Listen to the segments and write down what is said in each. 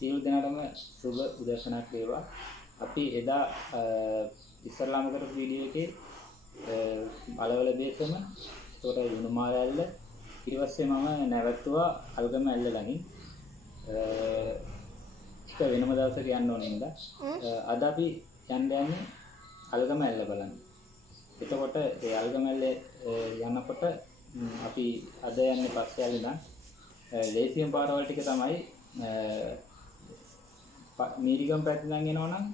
සියලු දෙනාටම සුබ උදෑසනක් වේවා. අපි එදා ඉස්සරලාම කරපු වීඩියෝ එකේ අලවල බේසම ඒකට යුණුමාල ඇල්ල ඊට පස්සේ මම නැවතුවා අල්ගම ඇල්ල ළඟින් ඒක වෙනම දවසක යන්න ඕනේ නේද? අද අපි යන්නේ අල්ගම ඇල්ල බලන්න. එතකොට ඒ අල්ගම ඇල්ලේ යනකොට අපි අද යන්නේ පස්සේ ඇල්ල ලේසියම් පාරවල් ටික තමයි මීරිගම් පැත්තෙන් එනවනම්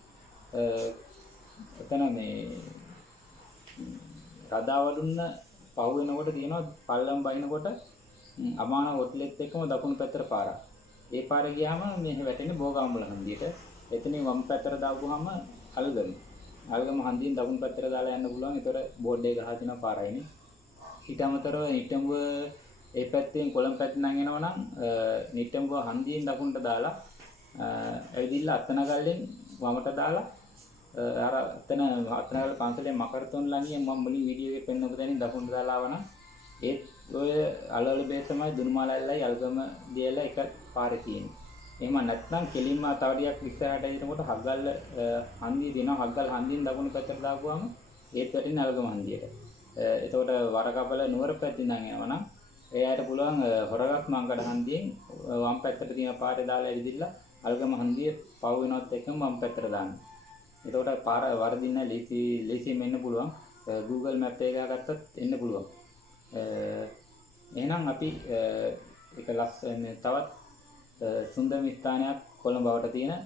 එතන මේ රදාවඩුන්න පහු වෙනකොට තියෙනවා පල්ලම් බයිනකොට අමාන හොටලෙත් එක්කම දකුණු පැත්තට පාරක්. ඒ පාරේ ගියාම මෙහෙ වැටෙන්නේ බෝගාම්බල හන්දියට. එතනින් වම් පැත්තට දාපුවාම අල්ගම. අල්ගම හන්දියෙන් දකුණු පැත්තට දාලා යන්න පුළුවන්. ඒතර බෝඩ් එක ගහලා තියෙනවා පාරයිනේ. ඊට අමතරව නිට්ටඹුව ඒ පැත්තෙන් කොළඹ පැත්තෙන් එනවනම් නිට්ටඹුව හන්දියෙන් දකුණට දාලා ඇවිදින්න අත්තනගල්ලෙන් වමට දාලා අර අත්තනගල් පන්සලේ මකරතොන් ළඟින් මම මුලින් වීඩියෝ එකේ පෙන්නපු දෙනින් දකුණට දාලා ආවනම් ඒත් ඔය අලවල බේසමයි දුනුමාල ඇල්ලයි අල්ගම දියලා එක පාරේ තියෙන්නේ. එහෙම නැත්නම් කෙලින්ම තව ටිකක් ඉස්සරහට එනකොට හග්ගල් හන්දිය දෙනවා. හග්ගල් හන්දියෙන් දකුණු පැත්තට දාපුවාම ඒත් වැටෙන්නේ අල්ගම හන්දියට. එතකොට වරකබල නුවර පැත්තෙන් යනවනම් එයාට පුළුවන් හොරගත් මංගඩ හන්දියෙන් වම් පැත්තට තියෙන පාරේ දාලා ඇවිදින්න අල්ගම හන්දිය පව වෙනවත් එක්කම වම් පැත්තට දාන්න. එතකොට පාර වරදින්න ලේසියෙන් එන්න පුළුවන්. Google Map එක ගත්තත් එන්න පුළුවන්. එහෙනම් අපි එක ලස්සන තවත් සුන්දර ස්ථානයක් කොළඹ බවට තියෙන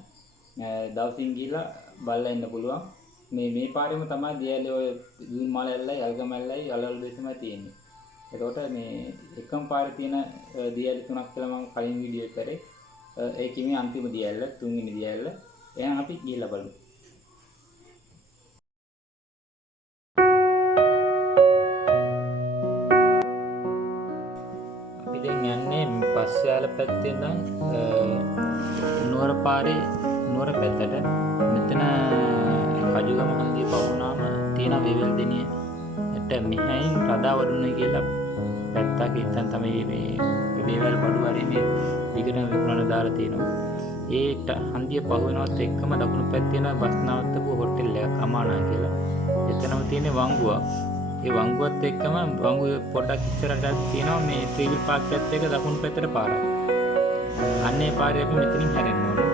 දවසින් ගිහිල්ලා බලලා එන්න පුළුවන්. මේ පාරෙම තමයි දියැලේ ඔය දුම්මාල ඇල්ලයි අල්ගම ඇල්ලයි අලවල බේසමයි තියෙන්නේ. එතකොට මේ එකම පාරේ තියෙන දියැලි තුනක් කියලා මම කලින් වීඩියෝ එක කරේ. ඒකෙම අන්තිම දියැල්ල තුන්වෙනි දියැල්ල. එහෙනම් අපි ගිහිල්ලා බලමු. අපි දැන් යන්නේ පස්යාල පැත්තේ ඉඳන් නුවර පාරේ නුවර පැත්තට. මෙතන කජුගම හන්දිය පවුනාම තියෙන වෙවල් දෙනියට මෙහයින් රදාවඩුන්න කියලා පැත්තක් ඉතින් තමයි මේ වේවැල් බඩු හරි මේ දිගටම විකුණන දාලා තියෙනවා. ඒට හන්දිය පහ වෙනවත් එක්කම දකුණු පැත්තේ තියෙන බස් නවත්තපු හොටෙල් එකක් අමානා කියලා. එතනම තියෙන වංගුවක්. ඒ වංගුවත් එක්කම වංගුවේ පොඩක් ඉස්සරහට තියෙනවා මේ ත්‍රිවිල් පාක් පැත්ත එක දකුණු පැත්තට පාරක්. අන්නේ පාරේ අපි මෙතනින් හැරෙන්න ඕනේ.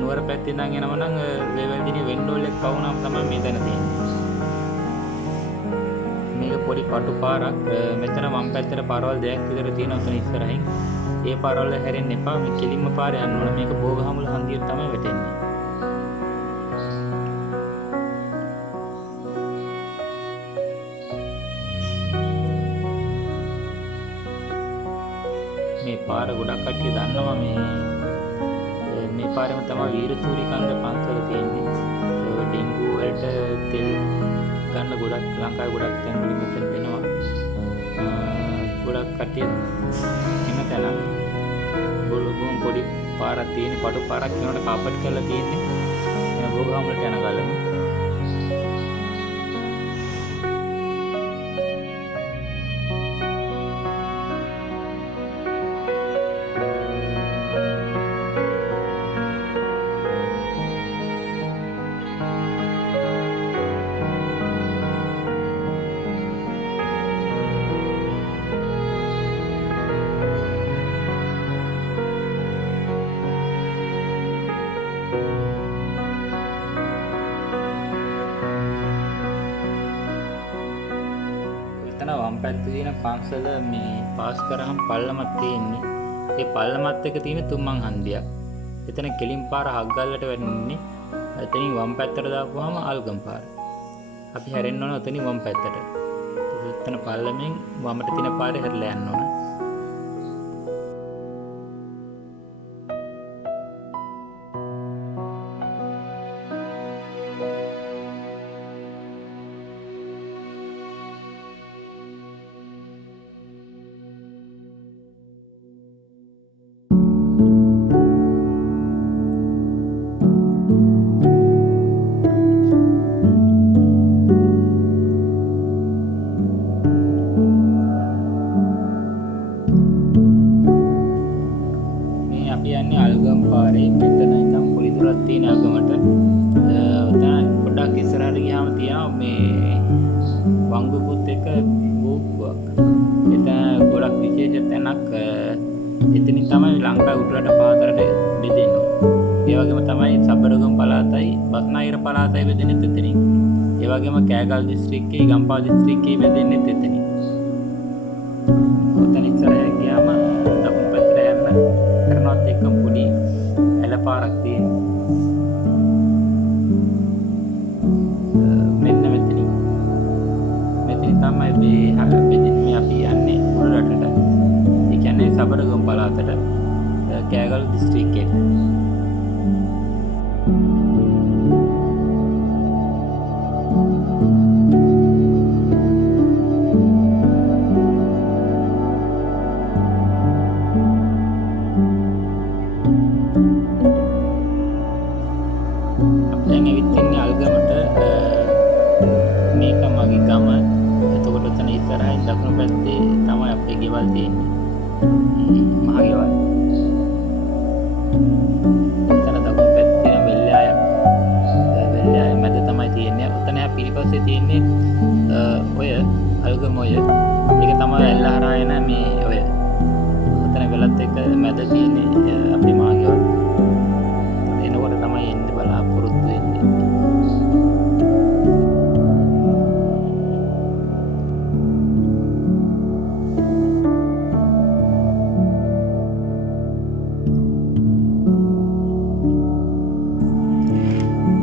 නුවර පැත්තේ නම් එනවනම් වේවැල් දිනේ වෙන්ඩෝල් එක පවුනම තමයි මේ තැන තියෙන්නේ. මේක පොඩි පටු පාරක්. මෙතන වම් පැත්තට පාරවල් දෙකක් විතර තියෙනවා උතන ඉස්සරහින්. ඒ පාරවල් හැරෙන්න එපා. මේ කෙලින්ම පාරේ යන්න ඕන. මේක බෝගහමුල හන්දියට තමයි වැටෙන්නේ. මේ පාර ගොඩක් කට්ටිය දන්නවා මේ පාරෙම තමයි වීරසූරි කන්ද පන්සල තියෙන්නේ. ඩෙන්ගු වලට තෙල් ගන්න ගොඩක් ලංකාවේ ගොඩක් තැන් වලින් මෙතන දෙනවා. ගොඩක් කට්ටිය එන තැන බොලොගොන් පොඩි පාරක් තියෙන පඩු පාරක් වෙනකොට කාපට් කරලා තියෙන්නේ. එන බෝගහම වලට යන ගලම. වම් පැත්තේ තියෙන පන්සල මේ පාස් කරාම පල්ලමක් තියෙන්නේ. ඒ පල්ලමත් එක තියෙන තුම්මන් හන්දියක්. එතන කෙලින් පාර හග්ගල්ලට වැටෙන්නේ. එතනින් වම් පැත්තට දාපුවාම අල්ගම් පාර. අපි හැරෙන්න ඕන එතනින් වම් පැත්තට. එතන පල්ලමෙන් වමට තියෙන පාරේ හැරිලා යන්න ඕන. මේ අපි යන්නේ අල්ගම් පාරේ. මෙතන ඉඳන් පොඩි දුරක් තියෙන අල්ගමට. ඔතන පොඩ්ඩක් ඉස්සරහට ගියාම තියෙනවා මේ වංගුකුත් එක බෝක්කුවක්. එතන ගොඩක් විශේෂ තැනක්. එතනින් තමයි ලංකාවේ උඩරට පහතරට බෙදෙන්නේ. ඒ වගේම තමයි සබරගම් පළාතයි බස්නාහිර පළාතයි බෙදෙන්නේ එතනින්. ඒ වගේම කෑගල් දිස්ත්‍රික්කයේ ගම්පහ දිස්ත්‍රික්කයේ බෙදෙන්නේ එතනින්. ඔතන ඉස්සරහට ගියාම දකුණු පැත්තට යන්න කරනවත් එක්කම පොඩි ඇලපාරක් තියෙනවා. මෙන්න මෙතනින් තමයි බෙදෙන්නේ අපි යන්නේ උඩරටට. ඒ කියන්නේ සබරගම් පළාතට කෑගල් දිස්ත්‍රික්කයට. දැන් ඇවිත් ඉන්නේ අල්ගමට. මේක මගේ ගම. එතකොට එතන ඉස්සරහින් දකුණු පැත්තේ තමයි අපේ ගෙවල් තියෙන්නේ. මහ ගෙවල්. එතන දකුණු පැත්තේ තියෙන වෙල්යාය මැද තමයි තියෙන්නේ. ඔතන පිටිපස්සේ තියෙන්නේ ඔය අල්ගම ඔය. ඒක තමයි ඇල්ල හරහා එන මේ ඔය. ඔතන වෙලත් එක මැද තියෙන්නේ අපේ මහ ගෙවල්. එනකොට තමයි එන්නේ බලාපොරොත්තු වෙන්නේ.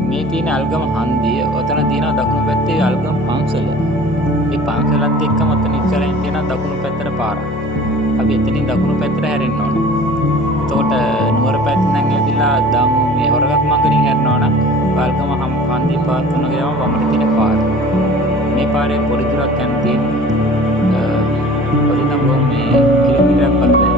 මේ තියෙන අල්ගම හන්දිය. ඔතන තියෙනවා දකුණු පැත්තේ අල්ගම පන්සල. මේ පන්සලත් එක්කම ඔතන ඉස්සරහින් තියෙන දකුණු පැත්තට පාරක්. අපි එතනින් දකුණු පැත්තට හැරෙන්න ඕන. එතකොට නුවර පැත්තෙන් ඇවිල්ලා මේ හොරගත් මංගලින් හැරෙනවා නම් අල්ගම හන්දිය පාස් වුණ ගියාම වමට තියෙන පාර. මේ පාරේ පොඩි දුරක් යන්න තියෙන්නේ. ඔතන මේ කිලෝමීටරයක් වත් නැහැ.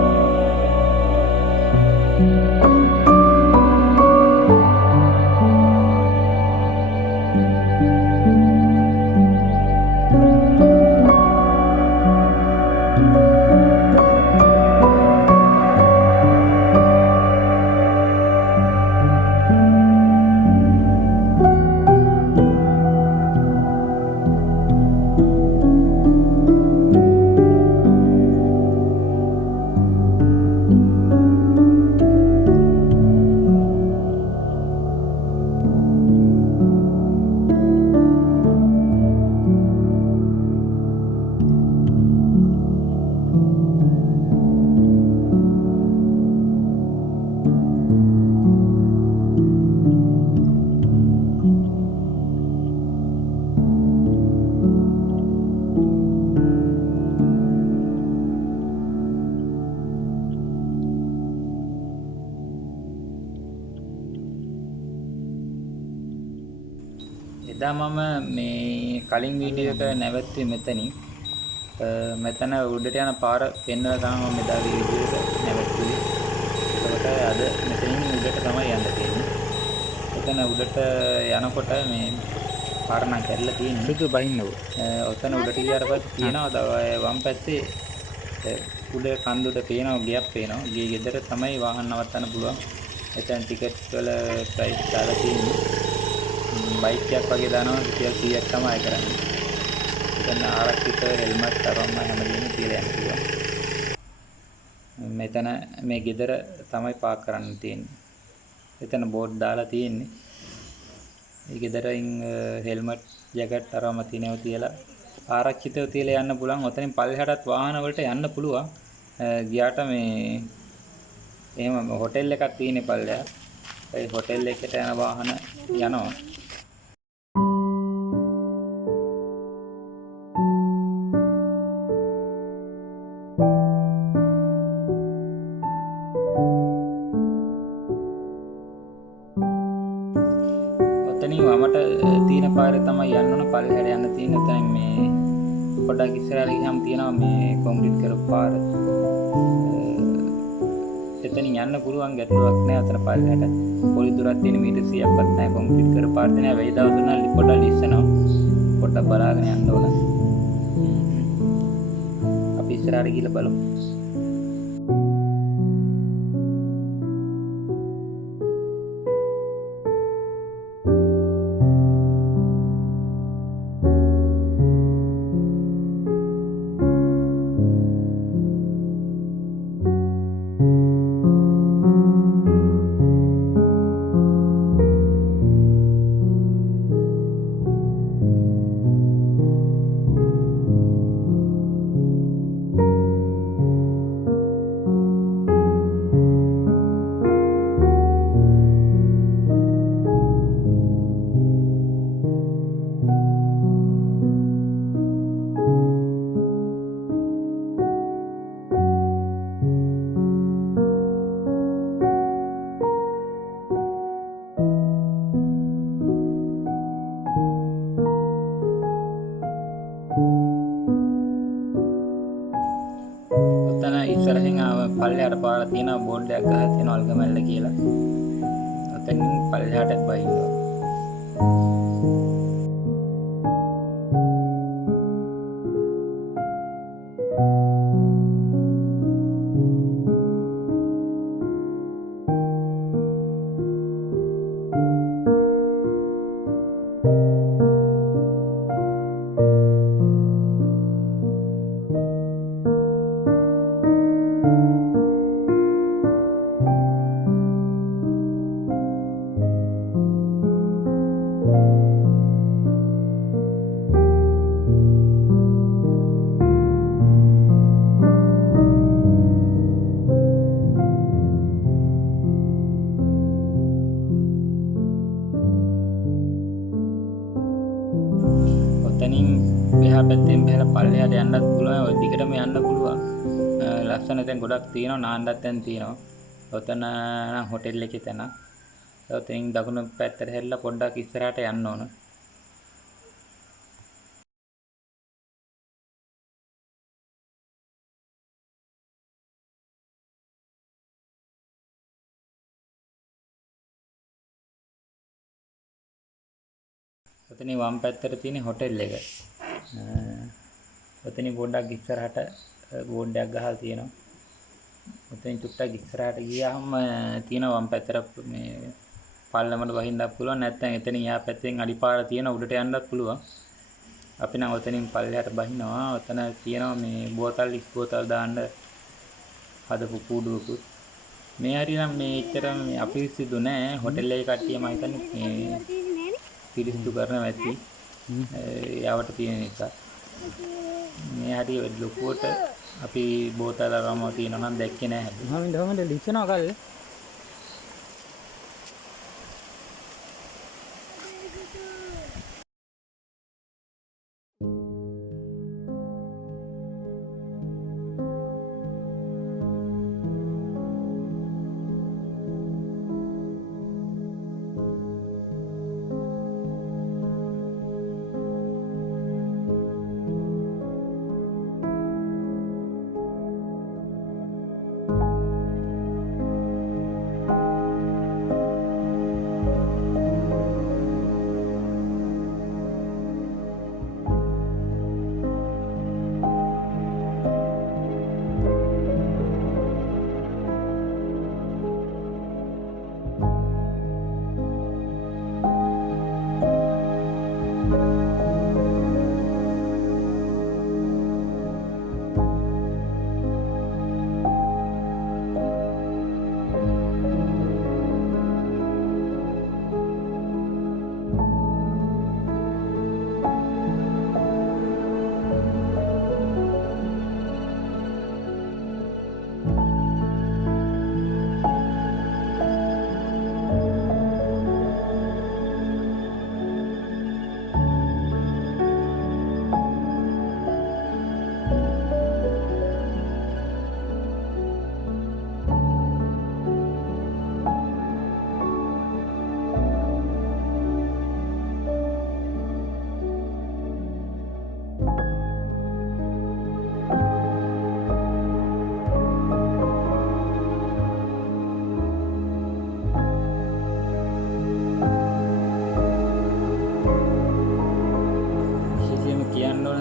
එදා මම මේ කලින් වීඩියෝ එක නැවැත්තුවේ මෙතනින්. මෙතන උඩට යන පාර පෙන්වලා තමයි මම එදා වීඩියෝ එක නැවැත්තුවේ. ඒකට අද මෙතනින් උඩට තමයි යන්න තියෙන්නේ. එතන උඩට යනකොට මේ පාර නම් කැඩලා තියෙන්නේ. සුදු බහින්නව. ඔතන උඩට ගියාට පස්සේ තියෙනවා වම් පැත්තේ උඩ කන්දොඩ පේනවා ගියක් පේනවා. ගියේ ගෙදර තමයි වාහන නවත්තන්න පුළුවන්. එතන ටිකට් වල ප්‍රයිස් දාලා තියෙන්නේ. බයික් එකක් වගේ දානවා රුපියල් 100ක් තමයි කරන්නේ. එතන ආරක්ෂිත හෙල්මට් තරම්ම හැමදේම තියලා යන්න පුළුවන්. මෙතන මේ ගෙදර තමයි පාක් කරන්න තියෙන්නේ. එතන බෝඩ් දාලා තියෙන්නේ. මේ ගෙදරින් හෙල්මට් ජැකට් තරම්ම තියනවා තියලා ආරක්ෂිතව තියලා යන්න පුළුවන්. ඔතනින් පල්ලෙහාටත් වාහන වලට යන්න පුළුවන්. ගියාට මේ එහෙම හොටෙල් එකක් තියෙන්නේ පල්ලෙහා. ඒ හොටෙල් එකට යන වාහන යනවා. ඔතනින් වමට තියෙන පාරේ තමයි යන්න ඕන. පල්ලෙහාට යන්න තියෙන තැන මේ පොඩ්ඩක් ඉස්සරහට ගියාම තියෙනවා මේ කොන්ක්‍රීට් කරපු පාර. එතනින් යන්න පුළුවන් ගැටලුවක් නෑ. අතන පල්ලෙහාට පොඩි දුරක් තියෙන මීටර් 100ක්වත් නෑ. කොන්ක්‍රීට් කරපු පාර දෙනවා. වෙයි දවස් වල පොඩ්ඩක් ලිස්සනවා. පොඩ්ඩක් බලාගෙන යන්න ඕන. අපි ඉස්සරහට ගිහලා බලමු. පල්ලෙහාට පාර තියෙනවා බෝඩ් එකක් ගහලා තියෙනවා අල්ගමැල්ල කියලා. ඔතනින් පල්ලෙහාට බහිනවා. ඔතනින් මෙහා පැත්තෙන් බහලා පල්ලෙහාට යන්නත් පුළුවන්. ඔය දිගටම යන්න පුළුවන්. ලස්සන තැන් ගොඩක් තියෙනවා. නාන්නත් තැන් තියෙනවා. ඔතන නම් හොටෙල් එකේ තැන. ඔතනින් දකුණු පැත්තට හැරිලා පොඩ්ඩක් ඉස්සරහට යන්න ඕන. ඔතනින් වම් පැත්තට තියෙන හොටෙල් එක. ඔතනින් පොඩ්ඩක් ඉස්සරහට බෝඩ් එකක් ගහලා තියෙනවා. ඔතනින් චුට්ටක් ඉස්සරහට ගියාම තියෙන වම් පැත්තට මේ පල්ලමට වහින්නත් පුළුවන්. නැත්නම් එතනින් යා පැත්තෙන් අඩිපාර තියෙන උඩට යන්නත් පුළුවන්. අපි නම් ඔතනින් පල්ලෙහාට බහිනවා. ඔතන තියෙනවා මේ බෝතල් දාන්න හදපු කූඩුවකුත්. මේ හරිය නම් මේ එච්චර මේ අපිරිසිදු නෑ. හොටෙල් එකේ කට්ටිය මම හිතන්නේ මේ පිරිසිදු කරන ඇති. යාවට තියෙන නිසා. මේ හරිය ලොකුවට අපි බෝතල් අරම තියෙනවා නම් දැක්කේ නෑ. මම ලිස්සනවා කල්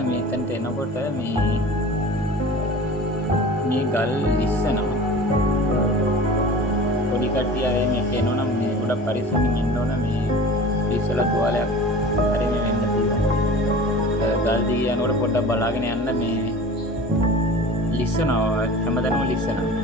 මෙතනට එනකොට මේ ගල් ලිස්සනවා. පොඩි කට්ටිය අය මේක එනවනම් මේ ගොඩක් පරිස්සමින් ඉන්න ඕන. මේ ලිස්සලා තුවාලයක් හරි මේ වෙන්න පුළුවන්. ගල් දිගේ යනකොට පොඩ්ඩක් බලාගෙන යන්න. මේ ලිස්සනවා, හැමදාම ලිස්සනවා.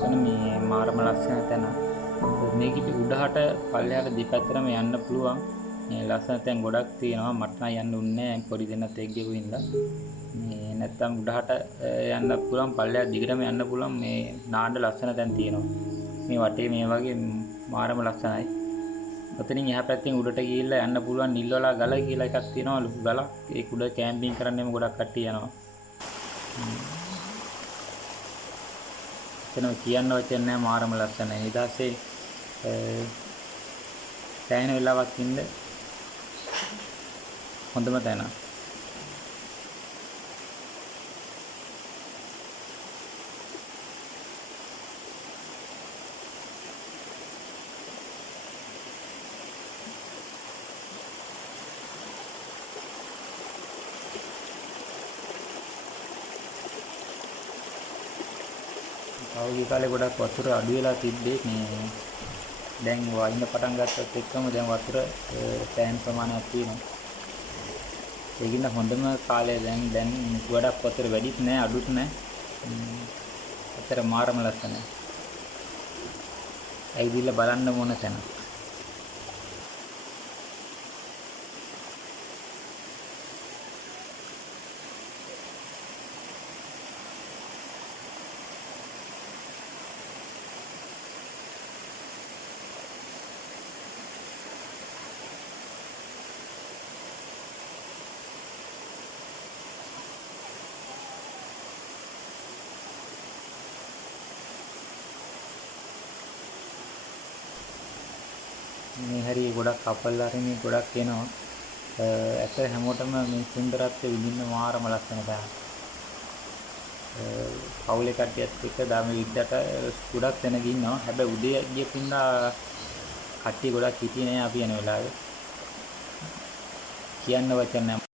මෙතන මේ මාරම ලස්සන තැන. මේකෙ උඩහට පල්ලෙහාට දෙපැත්තටම යන්න පුළුවන්. මේ ලස්සන තැන් ගොඩක් තියෙනවා. මට නම් යන්න උන්නේ නැහැ පොඩි දෙන්නත් එක්ක ගිහුව හින්දා. මේ නැත්තම් උඩහට යන්න පුළුවන්, පල්ලෙහාට දිගටම යන්න පුළුවන්. මේ නාන්න ලස්සන තැන් තියෙනවා. මේ වටේ මේ වගේ මාරම ලස්සනයි. ඔතනින් එහා පැත්තෙන් උඩට ගිහිල්ලා යන්න පුළුවන් නිල්වලා ගල කියලා එකක් තියෙනවා, ලොකු ගලක්. ඒක උඩ කැම්පින් කරන්නෙම ගොඩක් කට්ටිය යනවා. එතන කියන්න වචන නැහැ, මාරම ලස්සනයි. ඊදාසේ සෑහෙන වෙලාවක් ඉන්න හොඳම තැන. පහුගිය කාලේ ගොඩක් වතුර අඩු වෙලා තිබ්බේ. මේ දැන් වයින්න පටන් ගත්තත් එක්කම දැන් වතුර සෑහෙන ප්‍රමාණයක් තියෙනවා. ඒකින්ද හොඳම කාලය දැන් ගොඩක් වතුර වැඩිත් නැහැ, අඩුත් නැහැ. අතර මාරම ලස්සනයි. ඇවිදilla බලන්න මොන තැන. මේ හරිය ගොඩක් කපල් අරින්නේ ගොඩක් එනවා. ඇත්ත හැමෝටම මේ සුන්දරත්වය විඳින්න මාරම ලස්සන තැන. පවුලේ කට්ටියත් එක්ක දාම ඉද්දට ගොඩක් තැනක ඉන්නවා. හැබැයි උදේ ගියපින්දා කට්ටිය ගොඩක් හිටියේ නෑ අපි යන වෙලාවේ. කියන්න වචන නෑ.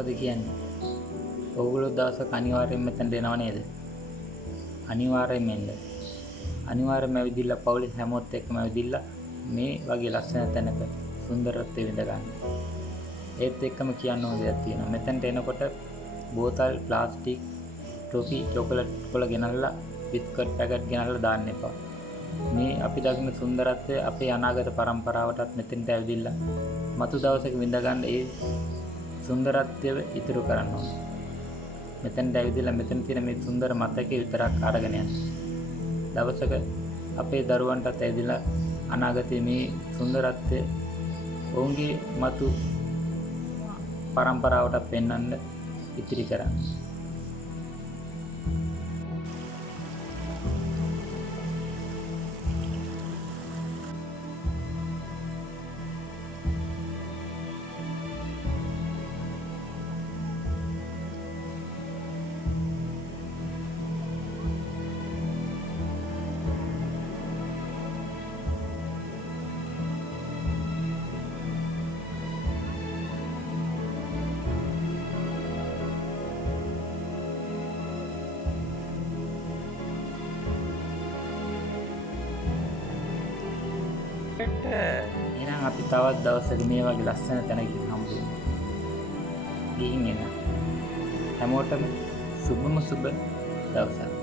මොකද කියන්නේ? ඔයගොල්ලෝ දවසක් අනිවාර්යෙන් මෙතනට එනව නේද? අනිවාර්යෙන් එන්න. අනිවාර්යෙන්ම ඇවිදින්න පවුලේ හැමෝත් එක්කම ඇවිදින්න මේ වගේ ලස්සන තැනක සුන්දරත්වය විඳ ගන්න. ඒත් එක්කම කියන්න ඕන දෙයක් තියෙනවා. මෙතනට එනකොට බෝතල්, ප්ලාස්ටික්, ටොෆි, චොකලට් වල ගෙනල්ලා බිස්කට් පැකට් ගෙනල්ලා දාන්න එපා. මේ අපි දකින සුන්දරත්වය අපේ අනාගත පරම්පරාවටත් මෙතෙන්ට ඇවිදින්න මතු දවසක විඳ ගන්න ඒ සුන්දරත්වය ඉතුරු කරන්න ඕන. මෙතෙන්ට ඇවිදලා මෙතන තියෙන මේ සුන්දර මතකේ විතරක් අරගෙන යන්න. දවසක අපේ දරුවන්ටත් ඇවිදලා අනාගතයේ මේ සුන්දරත්වය ඔවුන්ගේ මතු පරම්පරාවට පෙන්වන්න ඉතිරි කරන්න. එහෙනම් අපි තවත් දවසක මේ වගේ ලස්සන තැනකින් හම්බ වෙමු. ගිහින් එන්න. හැමෝටම සුබම සුබ දවසක්.